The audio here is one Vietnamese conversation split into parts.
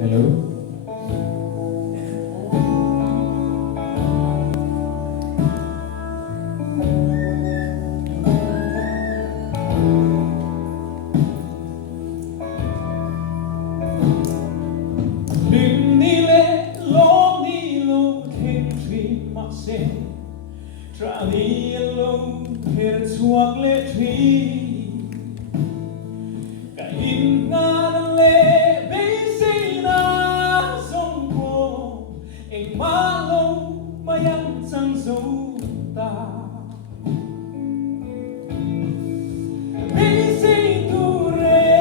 Hello. Lưng đi lệ lốm đi lâu thêm thủy mặc xe trả đi lâu hết chuộc lệ thủy cả in nga đâm lệ bấy xây na sông cô em má lâu mà yang chẳng dấu ta bấy xây tu rê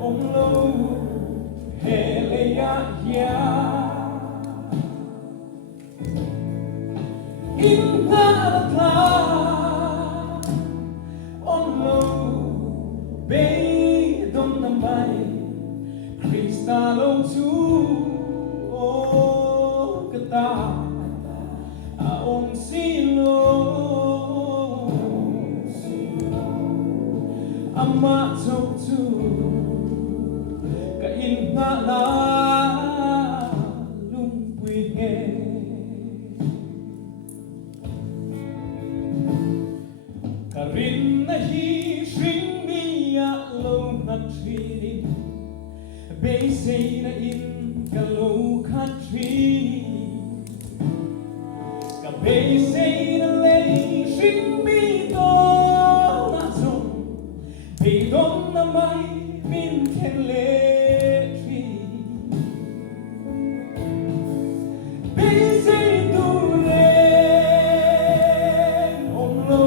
ông lâu Heleya Ingatlah Onlo Bedon namay Kristalong tu O kata Aong silo Ama tok tu Kaingatlah Lumpuy nghe Karin na hi shring mi a lo na tri Bay say na in ka lo ka tri Ka bay say na lay shring mi do na zong Bay don na mai min ken le tri Bay say tu re om lo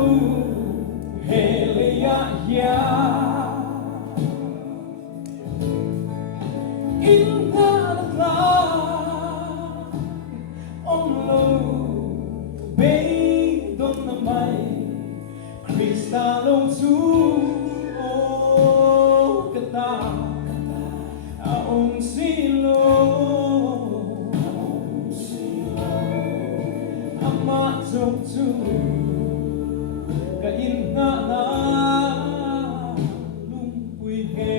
Ingatlah Onlo Bedon namay Kristalong tu O kata Aong silo Ama tok tu Kaingatlah Lumpuy nghe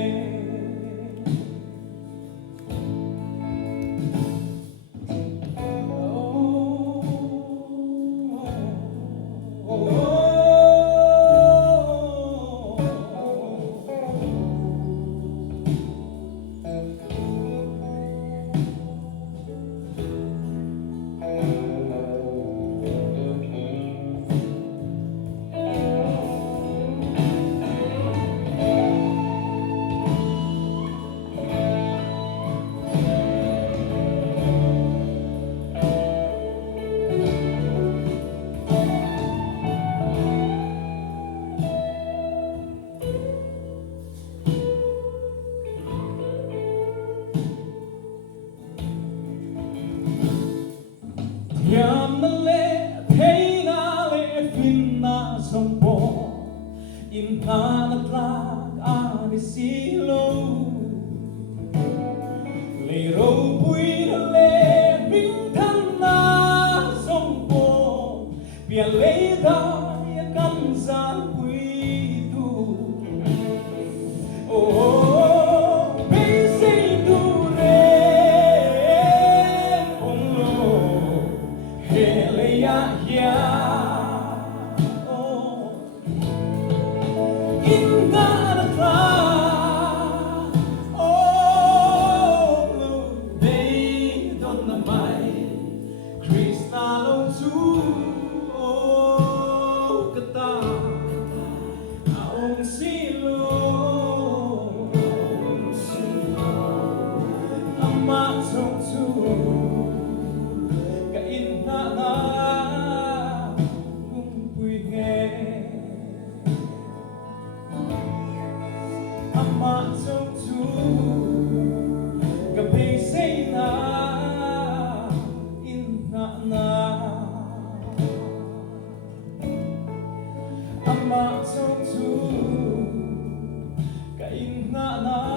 Yam na le pay na le fin na sông po in na tlag ani silo le ro pui na le min tan na sông po bia le da ya kam san pui tu oh Ingatlah Oh Bedon namay Kristalong tu O kata Aong silo Ama tok tu Kaingatlah Lumpuy nghe Ama tok tu Kapay say na Ingatlah Ama tok tu Kaingatlah